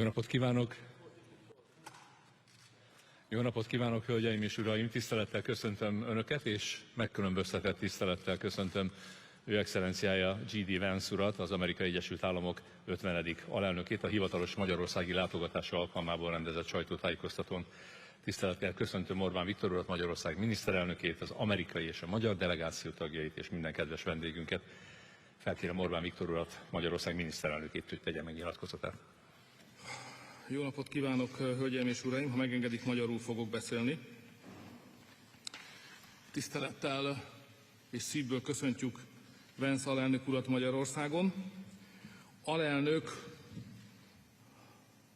Jó napot kívánok! Jó napot kívánok, hölgyeim és uraim! Tisztelettel köszöntöm Önöket, és megkülönböztetett tisztelettel köszöntöm Ő Excellenciája JD Vance urat, az Amerikai Egyesült Államok 50. alelnökét, a hivatalos magyarországi látogatása alkalmából rendezett sajtótájékoztatón. Tisztelettel köszöntöm Orbán Viktor urat, Magyarország miniszterelnökét, az amerikai és a magyar delegáció tagjait és minden kedves vendégünket. Felkérem Orbán Viktor urat, Magyarország miniszterelnökét, hogy tegye meg nyilatkozatát. Jó napot kívánok, hölgyeim és uraim! Ha megengedik, magyarul fogok beszélni. Tisztelettel és szívből köszöntjük Vance alelnök urat Magyarországon. Alelnök,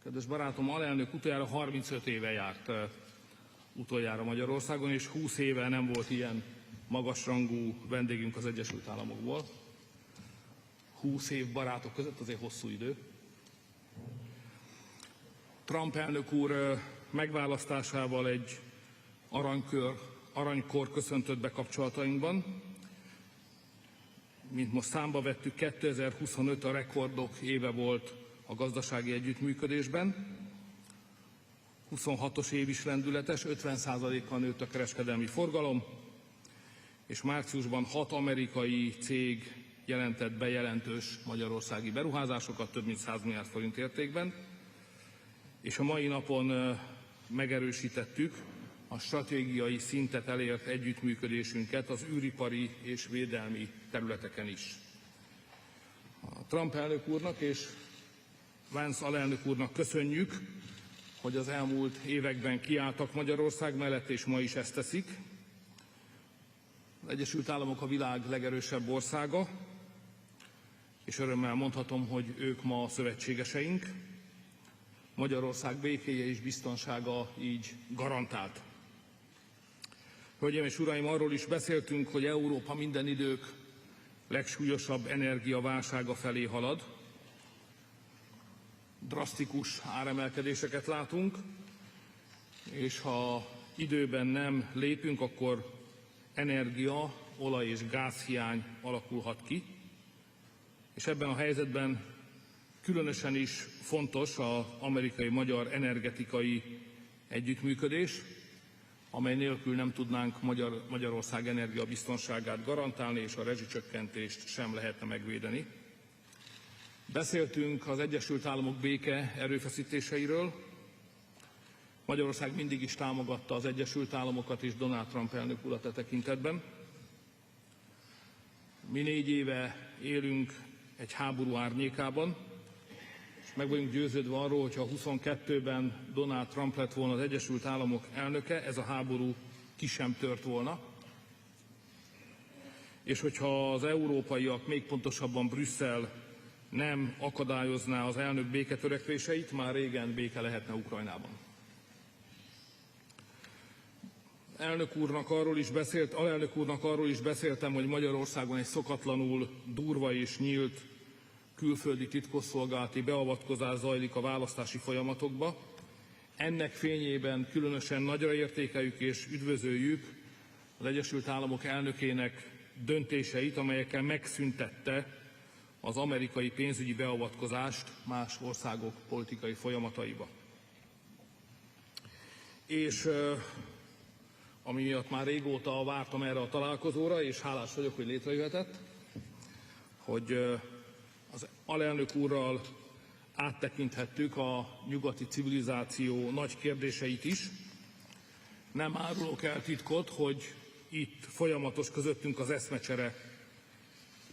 kedves barátom, alelnök utoljára 35 éve járt utoljára Magyarországon, és 20 éve nem volt ilyen magasrangú vendégünk az Egyesült Államokból. 20 év barátok között azért hosszú idő. Trump elnök úr megválasztásával egy aranykor köszöntött be kapcsolatainkban. Mint most számba vettük, 2025 a rekordok éve volt a gazdasági együttműködésben. 26-os év is lendületes, 50%-kal nőtt a kereskedelmi forgalom, és márciusban 6 amerikai cég jelentett be jelentős magyarországi beruházásokat, több mint 100 milliárd forint értékben. És a mai napon megerősítettük a stratégiai szintet elért együttműködésünket az űripari és védelmi területeken is. A Trump elnök úrnak és Vance alelnök úrnak köszönjük, hogy az elmúlt években kiálltak Magyarország mellett, és ma is ezt teszik. Az Egyesült Államok a világ legerősebb országa, és örömmel mondhatom, hogy ők ma a szövetségeseink. Magyarország békéje és biztonsága így garantált. Hölgyeim és uraim, arról is beszéltünk, hogy Európa minden idők legsúlyosabb energiaválsága felé halad. Drasztikus áremelkedéseket látunk, és ha időben nem lépünk, akkor energia, olaj és gázhiány alakulhat ki. És ebben a helyzetben különösen is fontos az amerikai-magyar energetikai együttműködés, amely nélkül nem tudnánk Magyarország energiabiztonságát garantálni, és a rezsicsökkentést sem lehetne megvédeni. Beszéltünk az Egyesült Államok béke erőfeszítéseiről. Magyarország mindig is támogatta az Egyesült Államokat és Donald Trump elnök urat e tekintetben. Mi 4 éve élünk egy háború árnyékában, és meg vagyunk győződve arról, hogyha 22-ben Donald Trump lett volna az Egyesült Államok elnöke, ez a háború ki sem tört volna. És hogyha az európaiak, még pontosabban Brüsszel nem akadályozná az elnök béketörekvéseit, már régen béke lehetne Ukrajnában. Alelnök úrnak arról is beszéltem, hogy Magyarországon egy szokatlanul durva és nyílt külföldi titkosszolgálati beavatkozás zajlik a választási folyamatokba. Ennek fényében különösen nagyra értékeljük és üdvözöljük az Egyesült Államok elnökének döntéseit, amelyekkel megszüntette az amerikai pénzügyi beavatkozást más országok politikai folyamataiba. És ami miatt már régóta vártam erre a találkozóra, és hálás vagyok, hogy létrejöhetett, hogy az alelnök úrral áttekinthettük a nyugati civilizáció nagy kérdéseit is. Nem árulok el titkot, hogy itt folyamatos közöttünk az eszmecsere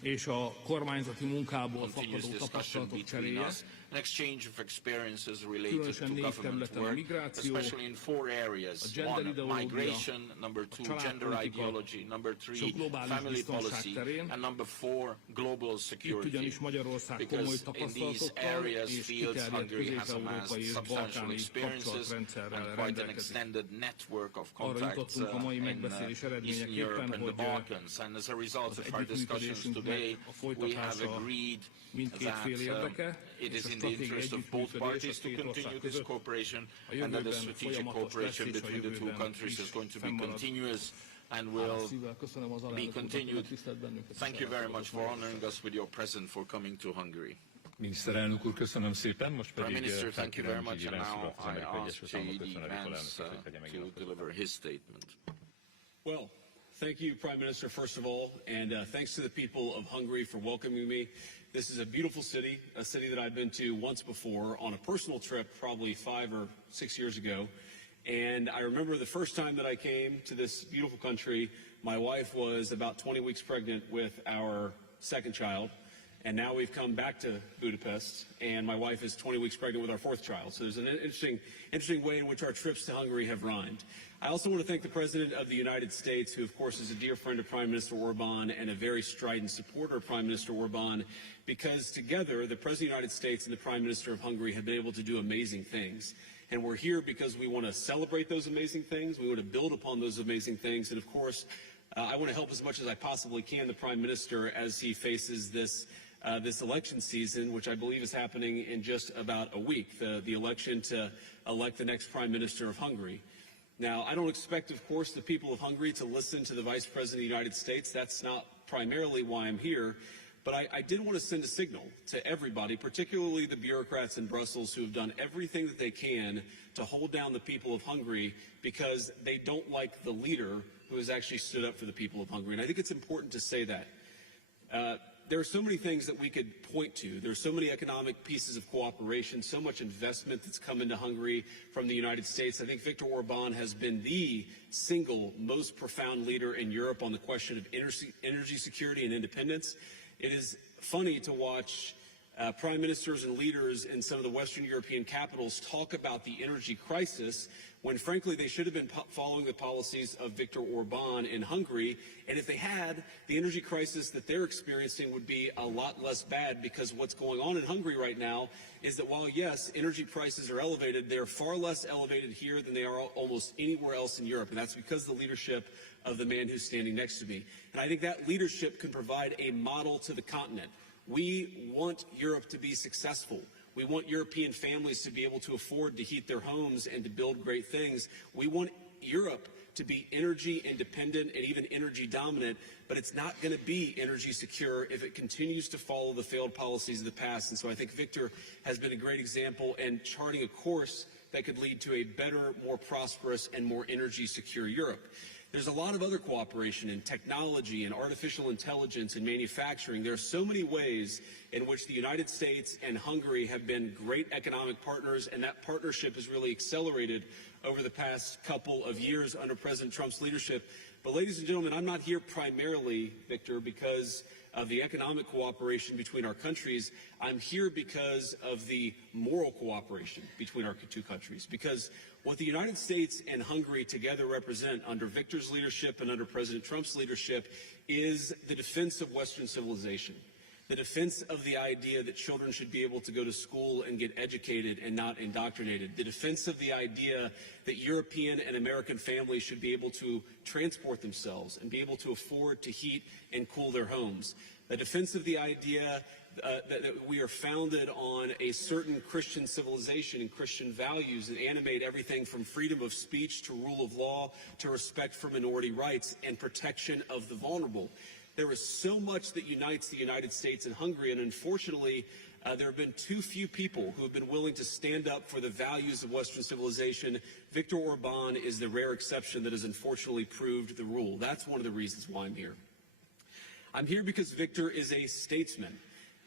és a kormányzati munkából fakadó tapasztalatok cseréje. An exchange of experiences related Különösen to 4 government területen: a work, migráció, especially in 4 areas. a gender 1, ideológia, migration; number 2, gender ideology; number 3, family policy; and number 4, global Itt security. ugyanis Magyarország komoly Because in these tapasztalatokkal areas, és fields, kiterjedt Hungary has közép-európai amassed és substantial balkáni experiences kapcsolatrendszerrel and quite an rendelkezik. extended network of Arra contacts jutottunk a mai in megbeszélés Eastern eredményeképpen, Europe and the hogy Balkans. And as a result az of our discussions today, együttműködésünknek a we have folytatása agreed mindkét that fél érdeke, it és is a in the stratégiai interest of both parties to együttműködés a két continue ország this között cooperation, a and that the jövőben strategic folyamatos lesz, cooperation és a between the two jövőben countries is is going to be fennmarad. continuous and Hálás will szívvel köszönöm az be alelnök úrnak, hogy continued. megtisztelt bennünket. Thank you very much for honoring us with your presence, for coming to Hungary. Miniszterelnök úr, köszönöm szépen, most Prime pedig Minister, thank you very much. JD And Vance now urat, az I Amerikai ask Egyesült Államok JD 50. Vance alelnökét, hogy tegye meg to nyilatkozatot. deliver his statement. Well, thank you, Prime Minister, first of all, and thanks to the people of Hungary for welcoming me. This is a beautiful city, a city that I've been to once before on a personal trip probably 5 or 6 years ago. And I remember the first time that I came to this beautiful country, my wife was about 20 weeks pregnant with our second child. And now we've come back to Budapest, and my wife is 20 weeks pregnant with our fourth child. So there's an interesting way in which our trips to Hungary have rhymed. I also want to thank the President of the United States, who of course is a dear friend of Prime Minister Orbán and a very strident supporter of Prime Minister Orbán, because together the President of the United States and the Prime Minister of Hungary have been able to do amazing things. And we're here because we want to celebrate those amazing things. We want to build upon those amazing things. And of course, I want to help as much as I possibly can the Prime Minister as he faces this election season, which I believe is happening in just about a week, the election to elect the next Prime Minister of Hungary. Now, I don't expect, of course, the people of Hungary to listen to the Vice President of the United States. That's not primarily why I'm here. But I did want to send a signal to everybody, particularly the bureaucrats in Brussels who have done everything that they can to hold down the people of Hungary because they don't like the leader who has actually stood up for the people of Hungary. And I think it's important to say that. There are so many things that we could point to. There are so many economic pieces of cooperation, so much investment that's come into Hungary from the United States. I think Viktor Orbán has been the single most profound leader in Europe on the question of energy security and independence. It is funny to watch prime ministers and leaders in some of the Western European capitals talk about the energy crisis when, frankly, they should have been following the policies of Viktor Orbán in Hungary. And if they had, the energy crisis that they're experiencing would be a lot less bad, because what's going on in Hungary right now is that while, yes, energy prices are elevated, they're far less elevated here than they are almost anywhere else in Europe. And that's because of the leadership of the man who's standing next to me. And I think that leadership can provide a model to the continent. We want Europe to be successful. We want European families to be able to afford to heat their homes and to build great things. We want Europe to be energy independent and even energy dominant, but it's not going to be energy secure if it continues to follow the failed policies of the past. And so I think Viktor has been a great example in charting a course that could lead to a better, more prosperous, and more energy secure Europe. There's a lot of other cooperation in technology and artificial intelligence and manufacturing. There are so many ways in which the United States and Hungary have been great economic partners, and that partnership has really accelerated over the past couple of years under President Trump's leadership. But ladies and gentlemen, I'm not here primarily, Viktor, because of the economic cooperation between our countries. I'm here because of the moral cooperation between our two countries, because what the United States and Hungary together represent under Viktor's leadership and under President Trump's leadership is the defense of Western civilization, the defense of the idea that children should be able to go to school and get educated and not indoctrinated, the defense of the idea that European and American families should be able to transport themselves and be able to afford to heat and cool their homes, the defense of the idea that we are founded on a certain Christian civilization and Christian values that animate everything from freedom of speech to rule of law to respect for minority rights and protection of the vulnerable. There is so much that unites the United States and Hungary, and unfortunately, there have been too few people who have been willing to stand up for the values of Western civilization. Viktor Orbán is the rare exception that has unfortunately proved the rule. That's one of the reasons why I'm here. I'm here because Viktor is a statesman.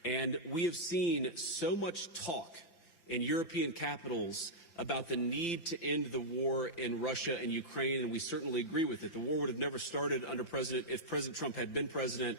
And we have seen so much talk in European capitals about the need to end the war in Russia and Ukraine, and we certainly agree with it. The war would have never started if President Trump had been president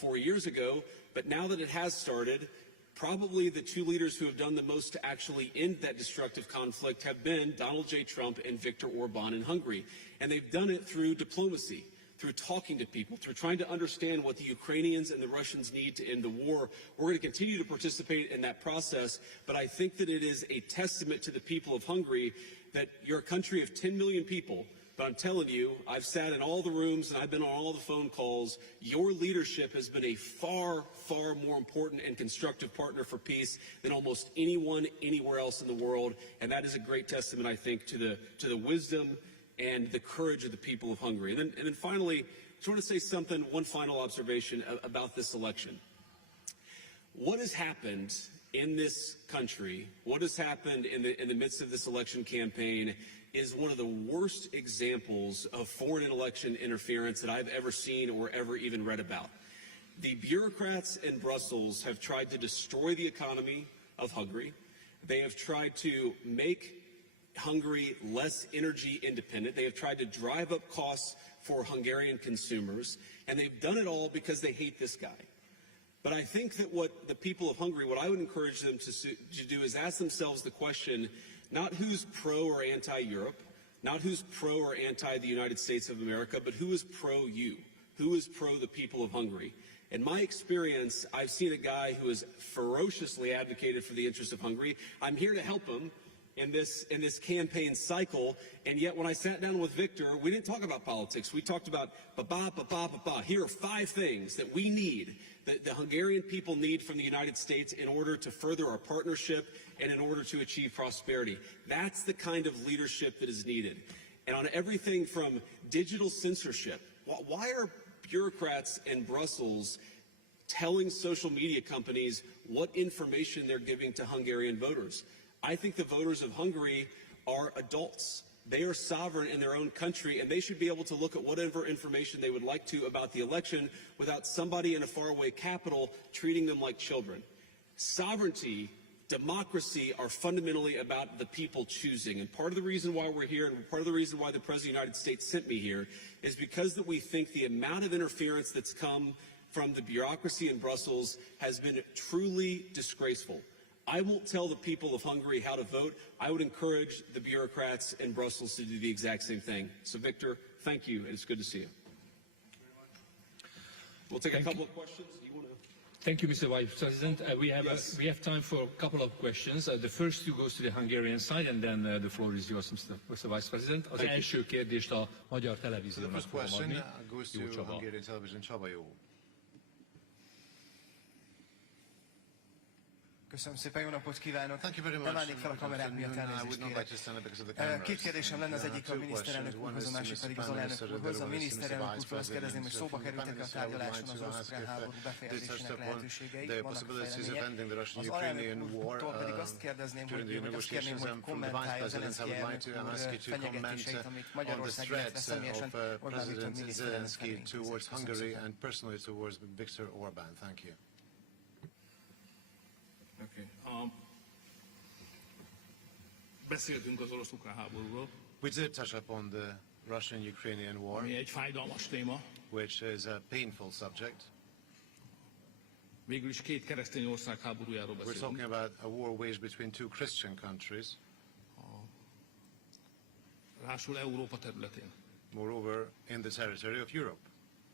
4 years ago. But now that it has started, probably the two leaders who have done the most to actually end that destructive conflict have been Donald J. Trump and Viktor Orbán in Hungary. And they've done it through diplomacy, through talking to people, through trying to understand what the Ukrainians and the Russians need to end the war. We're going to continue to participate in that process, but I think that it is a testament to the people of Hungary that you're a country of 10 million people, but I'm telling you, I've sat in all the rooms and I've been on all the phone calls. Your leadership has been a far, far more important and constructive partner for peace than almost anyone anywhere else in the world, and that is a great testament, I think, to the wisdom and the courage of the people of Hungary. And then finally, I just want to say one final observation about this election. What has happened in this country, what has happened in the midst of this election campaign is one of the worst examples of foreign election interference that I've ever seen or ever even read about. The bureaucrats in Brussels have tried to destroy the economy of Hungary. They have tried to make Hungary less energy independent. They have tried to drive up costs for Hungarian consumers, and they've done it all because they hate this guy. But I think that what the people of Hungary, what I would encourage them to do is ask themselves the question, not who's pro or anti-Europe, not who's pro or anti the United States of America, but who is pro you, who is pro the people of Hungary. In my experience, I've seen a guy who has ferociously advocated for the interests of Hungary. I'm here to help him in this campaign cycle, and yet when I sat down with Viktor, we didn't talk about politics. We talked about Here are 5 things that we need, that the Hungarian people need from the United States in order to further our partnership and in order to achieve prosperity. That's the kind of leadership that is needed. And on everything from digital censorship, why are bureaucrats in Brussels telling social media companies what information they're giving to Hungarian voters? I think the voters of Hungary are adults. They are sovereign in their own country, and they should be able to look at whatever information they would like to about the election without somebody in a faraway capital treating them like children. Sovereignty, democracy are fundamentally about the people choosing. And part of the reason why we're here, and part of the reason why the President of the United States sent me here, is because that we think the amount of interference that's come from the bureaucracy in Brussels has been truly disgraceful. I won't tell the people of Hungary how to vote. I would encourage the bureaucrats in Brussels to do the exact same thing. So, Viktor, thank you, and it's good to see you. We'll take a couple of questions. You want to... Thank you, Mr. Vice President. We have time for a couple of questions. The first two goes to the Hungarian side, and then the floor is yours, Mr. Vice President. Az első kérdést a magyar televíziónak fogom adni. Jó Csaba. Köszönöm szépen, jó napot kívánok! Nem állnék fel a kamerák miatt, elnézést kérek. 2 kérdésem lenne, az egyik a miniszterelnök úrhoz, a másik pedig az alelnök úrhoz. A miniszterelnök úrtól azt kérdezném, hogy szóba kerültek a tárgyaláson az orosz-ukrán háború befejezésének lehetőségei, vannak fejlemények. Az alelnök úrtól pedig azt kérdezném, hogy azt kérném, hogy kommentálja Zelenszky elnök úr fenyegetéseit, amit Magyarország, illetve személyesen Orbán Viktor miniszterelnök felé intézett. Beszéltünk az orosz-ukrán háborúról, We did touch upon the Russian-Ukrainian war, ami egy fájdalmas téma. which is a painful subject. Végül is 2 keresztény ország háborújáról We're talking beszélünk. about a war waged between 2 Christian countries, Rásul Európa területén. moreover in the territory of Europe.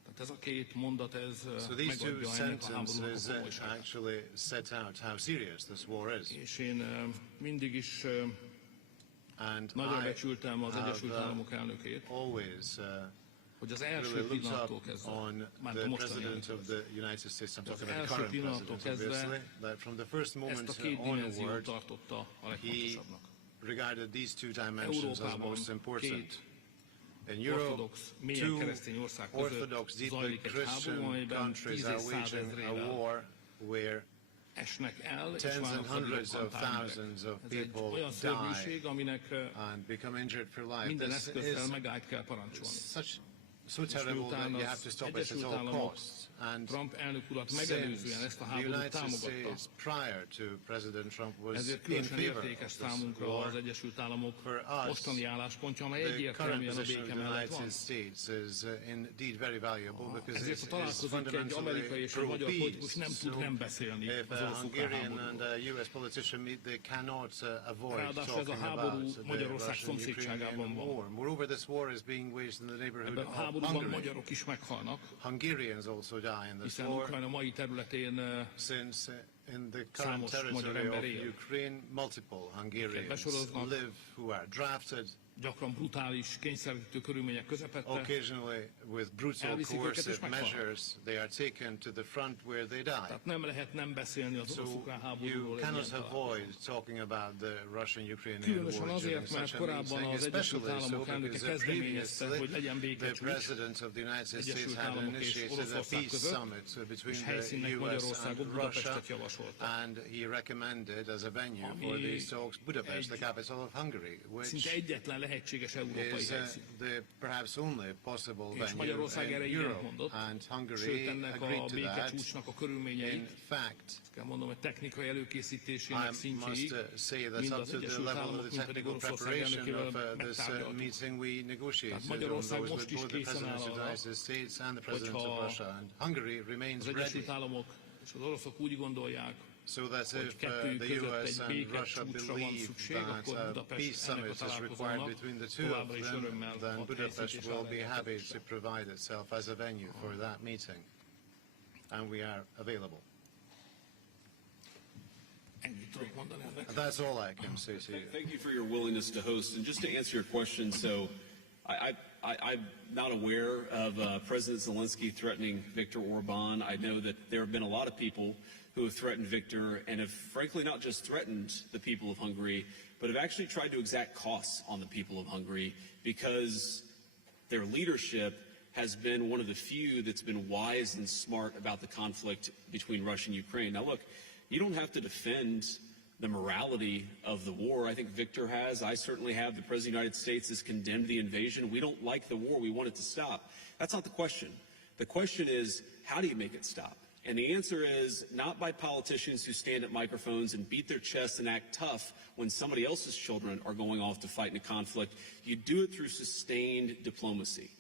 Tehát ez a 2 mondat, ez So these 2 megadja ennek a háborúnak a sentences komolyságát. actually set out how serious this war is. És én mindig is And nagyra I becsültem az Egyesült have Államok elnökét, always hogy az really első looked pillanattól up kezdve, on már the a mostani President of elnökhöz, the United States, I'm talking Az about the első current pillanattól president, kezdve obviously, that from the first ezt moment a 2 dimenziót onward, tartotta a he legfontosabbnak. regarded these 2 dimensions as Európában most 2 important. In Europe, ortodox, mélyen 2 keresztény ország között Orthodox, deeply zajlik egy háború, Christian amelyben countries are waging a 10,000-ezrével war where esnek el, és tens and válnak hundreds of hadvileg thousands of Ez egy people olyan szörnyűség, aminek and become injured for life. minden This eszközzel is megállt kell parancsolni. so terrible that miután you az have to stop it at Egyesült all Államok costs. And Trump elnök urat since megelőzően ezt a the háborút United támogatta, States prior to President Trump was ezért in különösen favor értékes of this számunkra az war, Egyesült Államok for us, mostani álláspontja, amely the current egyértelműen a position of béke the mellett van. United States is indeed very valuable because Ezért it ha is találkozik egy fundamentally amerikai és egy magyar politikus, nem tud nem beszélni if az a orosz-ukrán Hungarian and háborúról. a US politician meet, they cannot avoid Ráadásul ez a talking háború about the Magyarország szomszédságában Russian-Ukrainian van. war. Moreover, this war is being waged in the neighborhood Ebben a of háborúban Hungary. magyarok is meghalnak, Hungarians also die in this hiszen war, Ukrajna mai területén since in the current számos magyar territory ember of él. Ukraine, multiple Hungarians besorolnak. live who are drafted gyakran brutális, kényszerítő körülmények közepette. Occasionally, with brutal, coercive measures, they are taken to the front where they die. Tehát nem lehet nem beszélni az orosz-ukrán You háborúról. cannot avoid talking about the Russian-Ukrainian Különösen war during azért, mert such a korábban meeting, az Egyesült especially so Államok elnöke because kezdeményezte, hogy previously legyen the békecsúcs President of the United States Egyesült had Államok és initiated a Oroszország peace között, summit between és the helyszínnek US Magyarországot, and Russia, Budapestet javasolta. and he recommended as a venue for these talks Budapest, the capital of Hungary, Szinte which egyetlen lehetséges európai is helyszín. the perhaps only possible És venue Magyarország erre in igent Europe, mondott, and sőt Hungary ennek agreed a to that. békecsúcsnak a körülményeit, In fact, kell mondom, hogy technikai előkészítésének I szintjéig, must say that mind up az to the Egyesült level of Államok, the mind pedig technical Oroszország preparation elnökével of this megtárgyaltuk. meeting we negotiated on Magyarország those most with is both the készen President áll of the arra, United States and the President of hogyha Russia, and Hungary remains az Egyesült ready. Államok és az oroszok úgy gondolják, So that hogy if kettőjük the között US egy and Russia békecsúcsra van believe szükség, that akkor a peace Budapest ennek a summit is required találkozónak between the two of továbbra is them, örömmel then ad Budapest helyszínt és will be happy to rendelkezésre. provide itself as a venue for that meeting. And we are available. Ennyit tudok mondani ennek. And that's all I can say to you. Thank you for your willingness to host. And just to answer your question, so I'm not aware of President Zelensky threatening Viktor Orbán. I know that there have been a lot of people who have threatened Viktor and have frankly not just threatened the people of Hungary, but have actually tried to exact costs on the people of Hungary because their leadership has been one of the few that's been wise and smart about the conflict between Russia and Ukraine. Now look, you don't have to defend the morality of the war. I think Viktor has. I certainly have. The President of the United States has condemned the invasion. We don't like the war. We want it to stop. That's not the question. The question is, how do you make it stop? And the answer is not by politicians who stand at microphones and beat their chests and act tough when somebody else's children are going off to fight in a conflict. You do it through sustained diplomacy.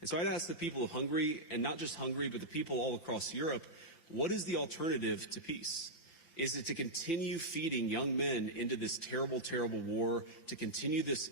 And so I'd ask the people of Hungary, and not just Hungary, but the people all across Europe, what is the alternative to peace? Is it to continue feeding young men into this terrible, terrible war, to continue this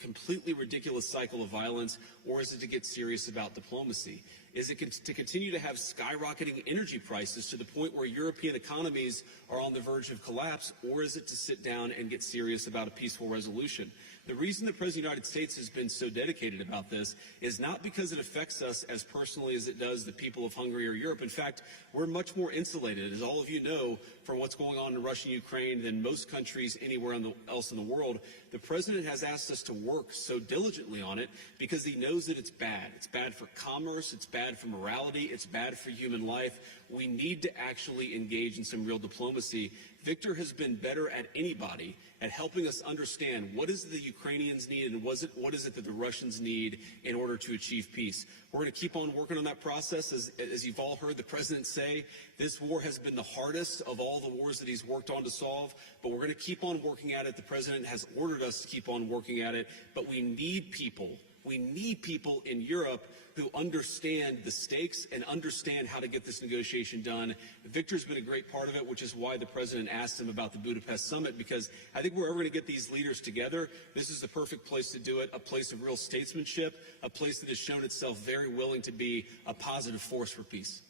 completely ridiculous cycle of violence, or is it to get serious about diplomacy? Is it to continue to have skyrocketing energy prices to the point where European economies are on the verge of collapse, or is it to sit down and get serious about a peaceful resolution? The reason the President of the United States has been so dedicated about this is not because it affects us as personally as it does the people of Hungary or Europe. In fact, we're much more insulated, as all of you know, from what's going on in Russia and Ukraine than most countries anywhere else in the world. The President has asked us to work so diligently on it because he knows that it's bad. It's bad for commerce, it's bad for morality, it's bad for human life. We need to actually engage in some real diplomacy. Viktor has been better at anybody at helping us understand what is it the Ukrainians need and what is it that the Russians need in order to achieve peace. We're going to keep on working on that process. As you've all heard the President say, this war has been the hardest of all the wars that he's worked on to solve, but we're going to keep on working at it. The President has ordered us to keep on working at it, but we need people. We need people in Europe who understand the stakes and understand how to get this negotiation done. Viktor's been a great part of it, which is why the President asked him about the Budapest summit, because I think we're ever going to get these leaders together, this is the perfect place to do it, a place of real statesmanship, a place that has shown itself very willing to be a positive force for peace.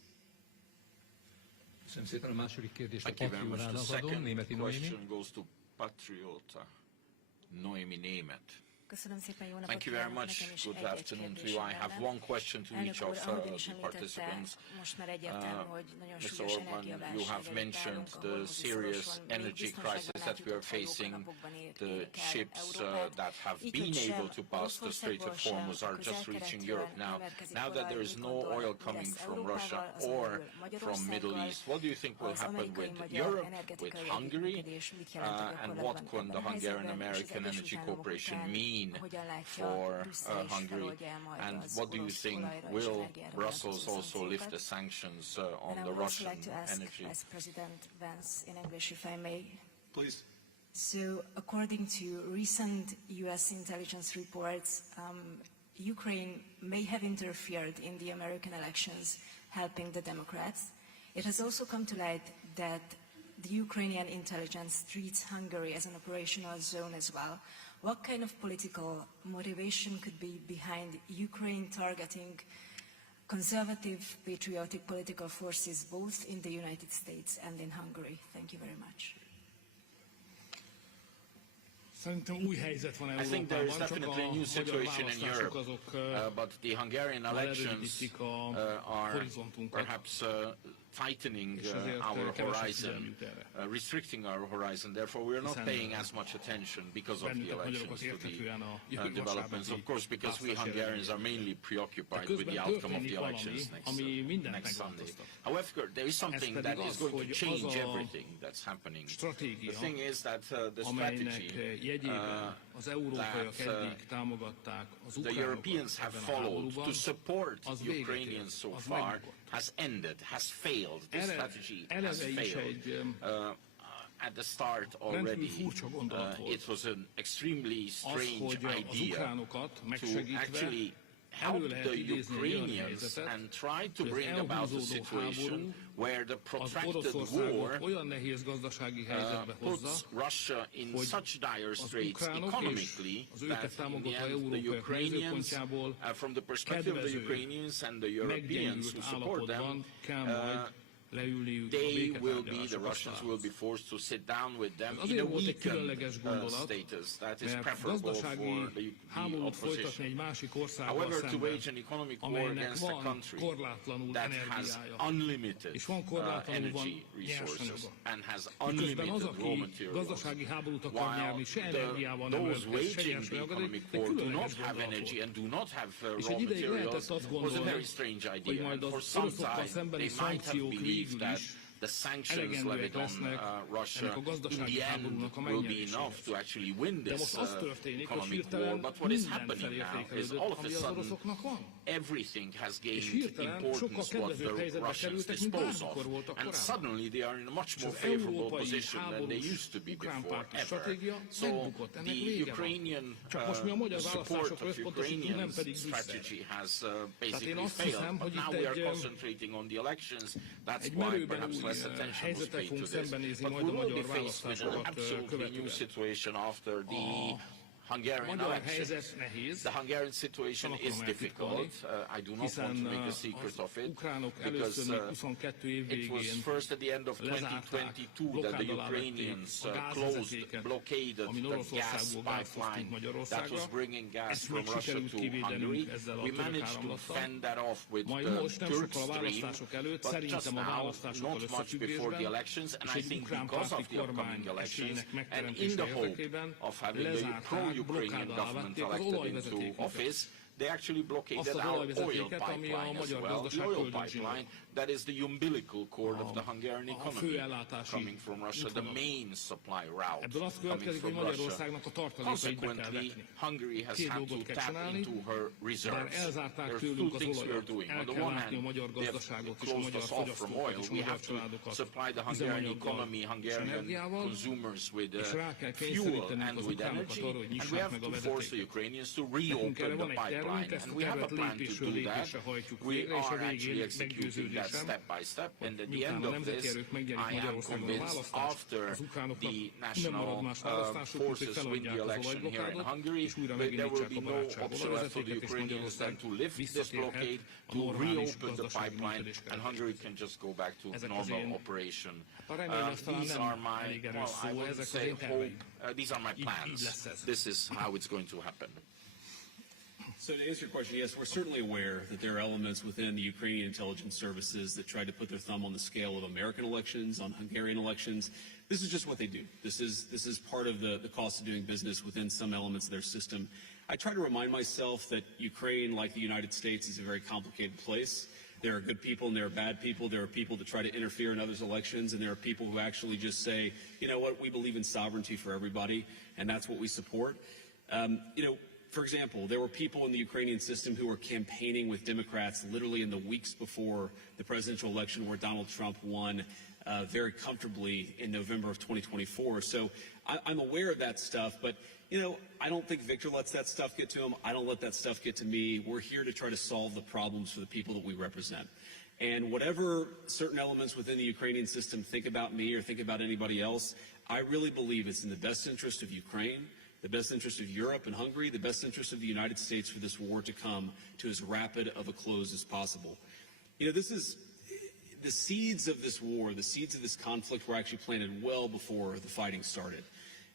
Köszönöm szépen. A második kérdést a Thank you very much. The Patriórának adom, second Németi Noémi. question goes to Patriota Noémi Német. Köszönöm szépen, jó napot Thank you very kívánok, much. nekem is Good egy-egy afternoon to you. kérdésem I have lenne. one question to each Elnök úr, of ahogy ön is the említette, participants. most már egyértelmű, hogy nagyon Mr. súlyos Orban, you energiaválság have előtt mentioned állunk, the ahol serious moziszorosan még energy biztonságban crisis that we are átjutott hajók a facing. napokban The érik el ships Európát. that have Így, been hogy able sem to pass the Strait of Oroszországból, Hormuz sem are just reaching Europe közel-keletről now. nem érkezik Now that olaj, there is mit no gondol, oil mi coming lesz from Russia Európával, azon or belül from Middle Magyarországgal, East, what do you think will az happen with amerikai-magyar Europe, with energetikai Hungary, együttműködés mit jelent a and what gyakorlatban can the ebben a helyzetben, és az Hungarian-American Egyesült Energy Államok Cooperation után mean hogyan látja for Brüsszel is Hungary, feloldja el majd and az what do you orosz think olajra és will energiára Brussels vonatkozó also lift the szankciókat. sanctions on And I the would also Russian like to ask, energy? as President Vance, in English, if I may. Please. So, according to recent U.S. intelligence reports, Ukraine may have interfered in the American elections, helping the Democrats. It has also come to light that the Ukrainian intelligence treats Hungary as an operational zone as well. What kind of political motivation could be behind Ukraine targeting conservative, patriotic political forces both in the United States and in Hungary? Thank you very much. Szerintem új helyzet van I think there is Európában, csak definitely a new magyar situation in választások Europe, azok but the Hungarian elections előrendítik a are horizontunkat, perhaps tightening és ezért our kevesebb horizon, figyelmünk erre. Restricting our horizon. Therefore, we are not Hiszen, paying as much attention because of the bennünket elections magyarokat to érthetően a the jövő developments. Of course, because we választási Hungarians are eredmények. mainly preoccupied De with the közben outcome of the történik elections valami, ami mindent next Sunday. megváltoztat. However, there is something Ez that pedig is az, going to hogy change az a everything that's happening. stratégia, The thing is that the amelynek strategy jegyében az európaiak that, eddig támogatták az the ukránokat Europeans have ebben a followed háborúban, to support az the véget Ukrainians ért, so az far megbukott. has ended, has failed. This strategy has eleve is failed. egy At the start rendkívül already, furcsa gondolat volt. it was an extremely Az, strange hogy az idea ukránokat to megsegítve actually elő help lehet the idézni egy olyan Ukrainians helyzetet, and try to hogy az bring about a elhúzódó situation háború where the az protracted Oroszországot war olyan nehéz gazdasági helyzetbe hozza, puts Russia in hogy such dire az straits ukránok economically és az that őket in the támogató end the európaiak Ukrainians, nézőpontjából from the perspective of the kedvező, Ukrainians and the Europeans who meggyengült support them, állapotban kell majd leülniük a they will be, the béketárgyalások Russians will be forced to sit down with them in a Azért volt egy weakened különleges gondolat, status that is mert preferable gazdasági for the háborút folytatni opposition. egy másik országgal However, to szemben, wage an economic war amelynek against a van country korlátlanul that has energiája, unlimited és van korlátlanul van energy resources nyersanyaga. and has Miközben az, unlimited raw aki materials, gazdasági háborút akar while nyerni, se energiával nem those ömlesz, se waging the nyersanyaga, economic de war do not különleges have gondolat energy volt. and do not have És raw egy ideig materials lehetett azt was a gondolni, very strange hogy idea. majd And for az some oroszokkal time szembeni they might have szankciók believed végül that is the sanctions elegendőek levied on lesznek Russia ennek a in gazdasági the end háborúnak a will be megnyeréséhez. enough to actually win De this most az történik, hogy economic war. hirtelen But what is minden happening now is felértékelődött, all of a ami az sudden oroszoknak van. everything has És gained hirtelen sokkal importance what kedvezőbb the helyzetbe Russians kerültek, mint dispose bármikor of. voltak And korábban. suddenly they are in a much És more az favorable európai position than they háborús used to be ukrán before párti ever. stratégia So megbukott, ennek the vége van. Ukrainian Csak most mi a magyar support választásokra of összpontosítunk, nem Ukrainians pedig Brüsszelre. strategy has én basically azt failed. hiszem, But hogy now itt we are egy, concentrating on the elections. That's egy why merőben perhaps új less attention was helyzettel paid to fogunk this. szembenézni But majd we a will be magyar faced with an választásokat absolutely new követően. situation after the Hungarian Magyar elections. helyzet nehéz, The Hungarian situation nem is akarom difficult. eltitkolni, I do not hiszen want to make a secret of az it, ukránok because először még 22 év it was végén first at the end of lezárták, 2022 that the blokkád alá Ukrainians vették a closed, gázvezetéket, blockaded amin the gas Oroszországból gázt hoztunk pipeline that Magyarországra. was bringing gas Ezt from meg Russia sikerült to kivédenünk Hungary. ezzel a We török managed to áramlattal. fend that off with Majd the most, nem Turk sokkal a Stream, választások előtt, but just szerintem a now, választásokkal not much before the összefüggésben, elections, and és I egy think ukrán because of párti the upcoming kormány elections, esélynek and in megteremtése the hope érdekében of having a lezárták, pro-Ukrainian blokkád alá government vették az elected into olajvezetékünket. office, they actually Azt blockaded az our oil olajvezetéket, ami a pipeline as magyar well. The gazdaság oil földöntjének. pipeline, that is the umbilical cord of the Hungarian a economy főellátási coming from Russia, the útvonal. main supply route Ebből azt coming következik, hogy from Russia. Magyarországnak a tartalékait be kell Consequently, vetni. Hungary has Két had to dolgot kell tap csinálni, into her bár reserves. elzárták There's tőlünk two az things we are olajat, doing. el On the kell one látni a hand, magyar they have gazdaságot és a closed magyar us off from fogyasztókat oil. és a We magyar have to családokat supply the Hungarian economy, és Hungarian energiával, consumers with és rá kell fuel kényszerítenünk and az with ukránokat energy, arra, hogy and we nyissák have meg a to force the vezetéket. Ukrainians to Nekünk erre reopen the van egy tervünk, pipeline, ezt and a we have a tervet plan to lépésről do that. lépésre hajtjuk We végre, és a are actually végén executing that meggyőződésem, step by step, and at the miután end a of nemzeti this, erők megnyerik I am Magyarországon a convinced választást, after az ukránoknak the nem marad national más választásuk, mint hogy forces win the feladják az election here in olajblokádot, Hungary, és újra there will megindítsák be a no barátság option left for the olajvezetéket, és Ukrainians than Magyarország to lift this blockade, visszatérhet a to normális reopen the gazdasági pipeline, működés and Hungary can just go back to Ezek az normal én- operation. a remélem az talán These nem are my, elég erős well, I szó, wouldn't ezek az say én terveim. hope, these are my Így plans. lesz ez. This is how it's going to happen. So to answer your question, yes, we're certainly aware that there are elements within the Ukrainian intelligence services that try to put their thumb on the scale of American elections, on Hungarian elections. This is just what they do. This is part of the cost of doing business within some elements of their system. I try to remind myself that Ukraine, like the United States, is a very complicated place. There are good people and there are bad people. There are people that try to interfere in others' elections, and there are people who actually just say, you know what, we believe in sovereignty for everybody, and that's what we support. For example, there were people in the Ukrainian system who were campaigning with Democrats literally in the weeks before the presidential election where Donald Trump won very comfortably in November of 2024. So I'm aware of that stuff, but, I don't think Viktor lets that stuff get to him. I don't let that stuff get to me. We're here to try to solve the problems for the people that we represent. And whatever certain elements within the Ukrainian system think about me or think about anybody else, I really believe it's in the best interest of Ukraine, the best interest of Europe and Hungary, the best interest of the United States for this war to come to as rapid of a close as possible. This is the seeds of this war, the seeds of this conflict were actually planted well before the fighting started.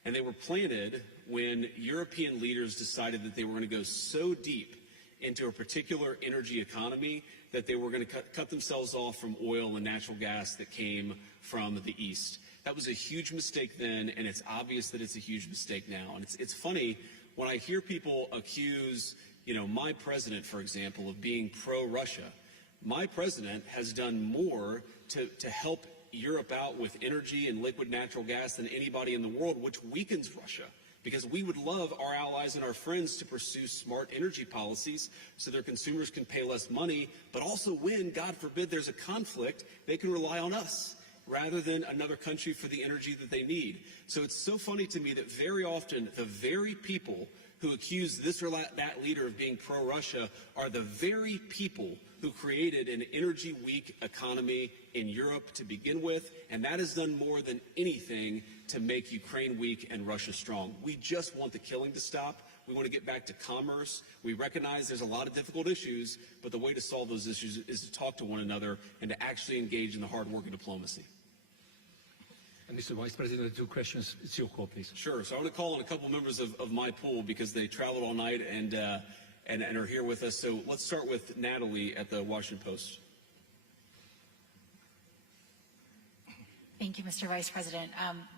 And they were planted when European leaders decided that they were going to go so deep into a particular energy economy that they were going to cut themselves off from oil and natural gas that came from the East. That was a huge mistake then, and it's obvious that it's a huge mistake now. And it's funny when I hear people accuse, my president, for example, of being pro-Russia. My president has done more to help Europe out with energy and liquid natural gas than anybody in the world, which weakens Russia. Because we would love our allies and our friends to pursue smart energy policies so their consumers can pay less money, but also when, God forbid, there's a conflict, they can rely on us rather than another country for the energy that they need. So it's so funny to me that very often the very people who accuse this or that leader of being pro-Russia are the very people who created an energy-weak economy in Europe to begin with, and that has done more than anything to make Ukraine weak and Russia strong. We just want the killing to stop. We want to get back to commerce. We recognize there's a lot of difficult issues, but the way to solve those issues is to talk to one another and to actually engage in the hard work of diplomacy. And Mr. Vice President, 2 questions. It's your call, please. Sure. So I want to call on a couple members of my pool because they traveled all night and are here with us. So let's start with Natalie at the Washington Post. Thank you, Mr. Vice President.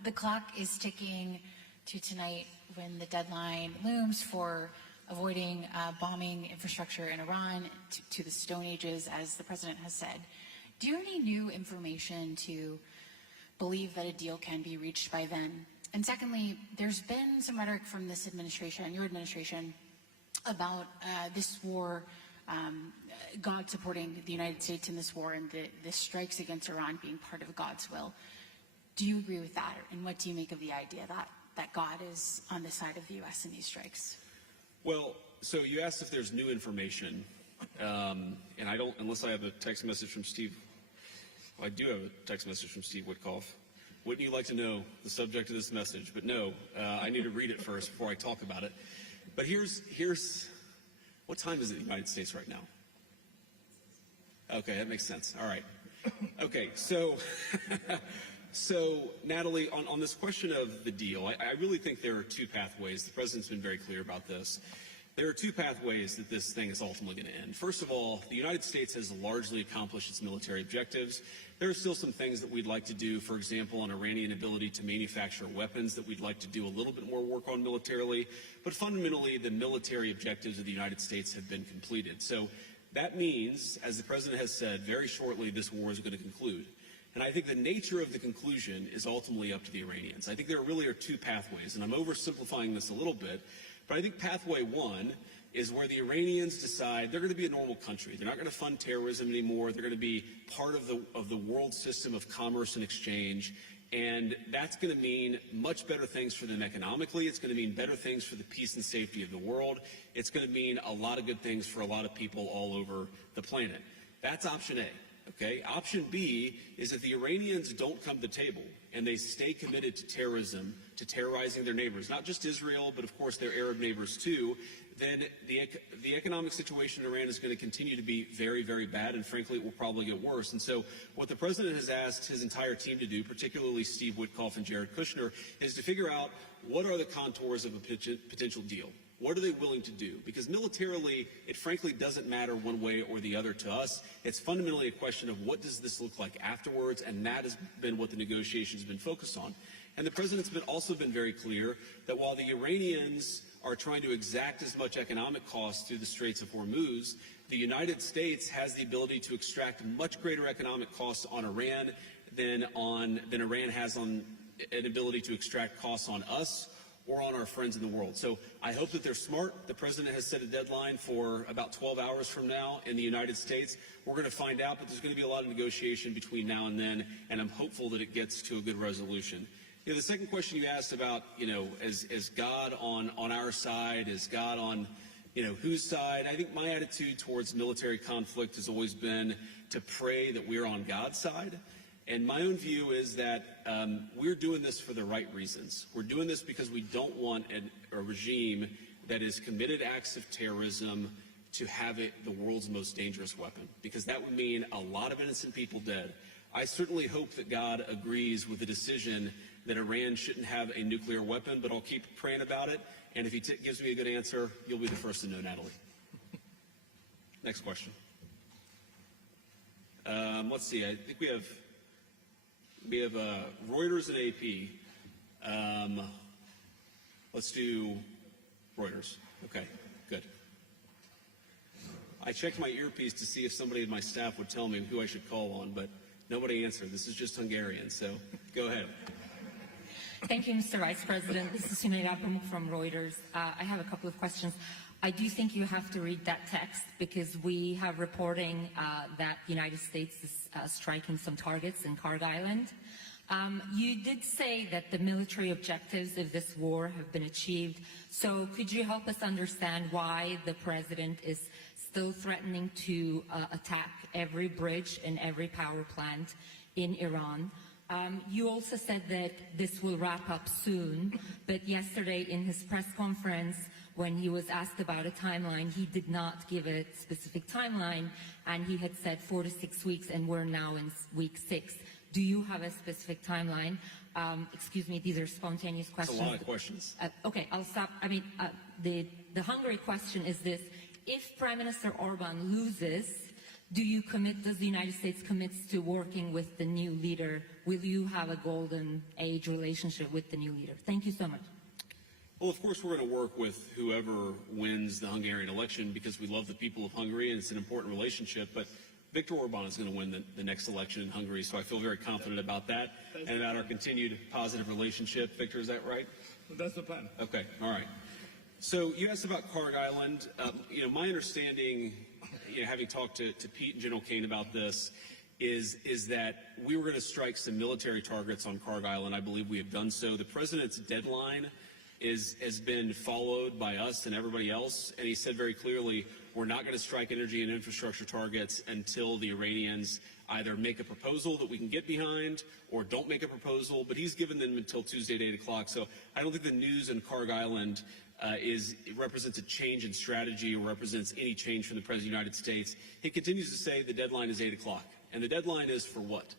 The clock is ticking to tonight when the deadline looms for avoiding bombing infrastructure in Iran to the Stone Ages, as the President has said. Do you have any new information to believe that a deal can be reached by then? And secondly, there's been some rhetoric from this administration, your administration, about this war, God supporting the United States in this war and the strikes against Iran being part of God's will. Do you agree with that? And what do you make of the idea that God is on the side of the U.S. in these strikes? Well, so you asked if there's new information, and I don't, unless I have a text message from Steve. I do have a text message from Steve Witkoff. Wouldn't you like to know the subject of this message? But no, I need to read it first before I talk about it. But here's what time is it in the United States right now? Okay, that makes sense. All right. Okay, so Natalie, on this question of the deal, I really think there are 2 pathways. The President's been very clear about this. There are 2 pathways that this thing is ultimately going to end. First of all, the United States has largely accomplished its military objectives. There are still some things that we'd like to do, for example, on Iranian ability to manufacture weapons that we'd like to do a little bit more work on militarily. But fundamentally, the military objectives of the United States have been completed. So that means, as the President has said, very shortly this war is going to conclude. And I think the nature of the conclusion is ultimately up to the Iranians. I think there really are 2 pathways, and I'm oversimplifying this a little bit. But I think pathway 1 is where the Iranians decide they're going to be a normal country. They're not going to fund terrorism anymore. They're going to be part of the world system of commerce and exchange. And that's going to mean much better things for them economically. It's going to mean better things for the peace and safety of the world. It's going to mean a lot of good things for a lot of people all over the planet. That's option A. Okay? Option B is if the Iranians don't come to the table and they stay committed to terrorism, to terrorizing their neighbors, not just Israel, but of course their Arab neighbors too, then the economic situation in Iran is going to continue to be very, very bad, and frankly, it will probably get worse. And so what the President has asked his entire team to do, particularly Steve Witkoff and Jared Kushner, is to figure out what are the contours of a potential deal. What are they willing to do? Because militarily, it frankly doesn't matter one way or the other to us. It's fundamentally a question of what does this look like afterwards, and that has been what the negotiations have been focused on. And the President's also been very clear that while the Iranians are trying to exact as much economic costs through the Straits of Hormuz, the United States has the ability to extract much greater economic costs on Iran than Iran has on an ability to extract costs on us or on our friends in the world. So I hope that they're smart. The President has set a deadline for about 12 hours from now in the United States. We're going to find out, but there's going to be a lot of negotiation between now and then, and I'm hopeful that it gets to a good resolution. The second question you asked about, is God on our side? Is God on, whose side? I think my attitude towards military conflict has always been to pray that we're on God's side. And my own view is that we're doing this for the right reasons. We're doing this because we don't want a regime that is committed acts of terrorism to have it the world's most dangerous weapon, because that would mean a lot of innocent people dead. I certainly hope that God agrees with the decision that Iran shouldn't have a nuclear weapon, but I'll keep praying about it. And if he gives me a good answer, you'll be the first to know, Natalie. Next question. Let's see. I think we have Reuters and AP. Let's do Reuters. Okay, good. I checked my earpiece to see if somebody in my staff would tell me who I should call on, but nobody answered. This is just Hungarian, so go ahead. Thank you, Mr. Vice President. This is Sunayra Pamuk from Reuters. I have a couple of questions. I do think you have to read that text because we have reporting that the United States is striking some targets in Kharg Island. You did say that the military objectives of this war have been achieved. So could you help us understand why the President is still threatening to attack every bridge and every power plant in Iran? You also said that this will wrap up soon, but yesterday in his press conference, when he was asked about a timeline, he did not give a specific timeline, and he had said 4 to 6 weeks, and we're now in week 6. Do you have a specific timeline? Excuse me, these are spontaneous questions. That's a lot of questions. Okay, I'll stop. I mean, the Hungary question is this. If Prime Minister Orban loses, does the United States commit to working with the new leader? Will you have a golden age relationship with the new leader? Thank you so much. Well, of course, we're going to work with whoever wins the Hungarian election because we love the people of Hungary and it's an important relationship. But Viktor Orban is going to win the next election in Hungary, so I feel very confident about that and about our continued positive relationship. Viktor, is that right? That's the plan. Okay, all right. So you asked about Kharg Island. My understanding, having talked to Pete and General Kane about this, is that we were going to strike some military targets on Kharg Island. I believe we have done so. The president's deadline has been followed by us and everybody else, and he said very clearly, we're not going to strike energy and infrastructure targets until the Iranians either make a proposal that we can get behind or don't make a proposal, but he's given them until Tuesday at 8 o'clock. So I don't think the news in Kharg Island represents a change in strategy or represents any change from the President of the United States. He continues to say the deadline is 8 o'clock. And the deadline is for what?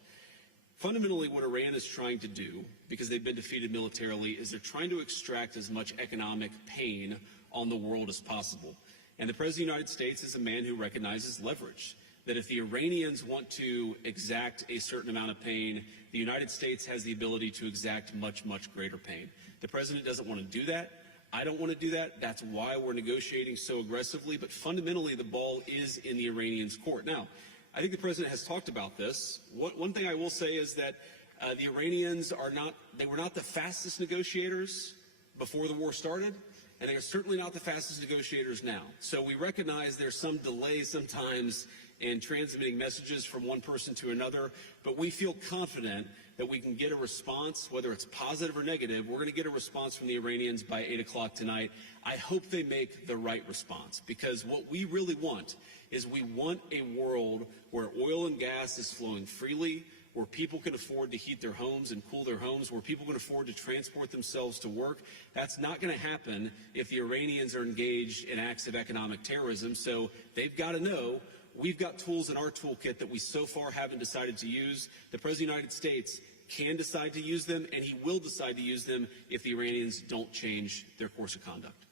Fundamentally, what Iran is trying to do, because they've been defeated militarily, is they're trying to extract as much economic pain on the world as possible. And the President of the United States is a man who recognizes leverage, that if the Iranians want to exact a certain amount of pain, the United States has the ability to exact much, much greater pain. The President doesn't want to do that. I don't want to do that. That's why we're negotiating so aggressively. But fundamentally, the ball is in the Iranians' court. Now, I think the President has talked about this. One thing I will say is that the Iranians were not the fastest negotiators before the war started, and they are certainly not the fastest negotiators now. So we recognize there's some delay sometimes in transmitting messages from one person to another, but we feel confident that we can get a response, whether it's positive or negative. We're going to get a response from the Iranians by 8 o'clock tonight. I hope they make the right response, because what we really want is we want a world where oil and gas is flowing freely, where people can afford to heat their homes and cool their homes, where people can afford to transport themselves to work. That's not going to happen if the Iranians are engaged in acts of economic terrorism. So they've got to know we've got tools in our toolkit that we so far haven't decided to use. The President of the United States can decide to use them, and he will decide to use them if the Iranians don't change their course of conduct.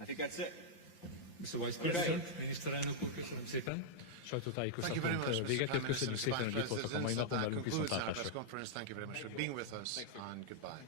I think that's it. Mr. Vice President, miniszterelnök úr, köszönöm szépen. Sajtótájékoztatónk véget, köszönjük szépen, hogy itt voltak a mai napon velünk, viszontlátásra. Thank you very much for being with us, and goodbye.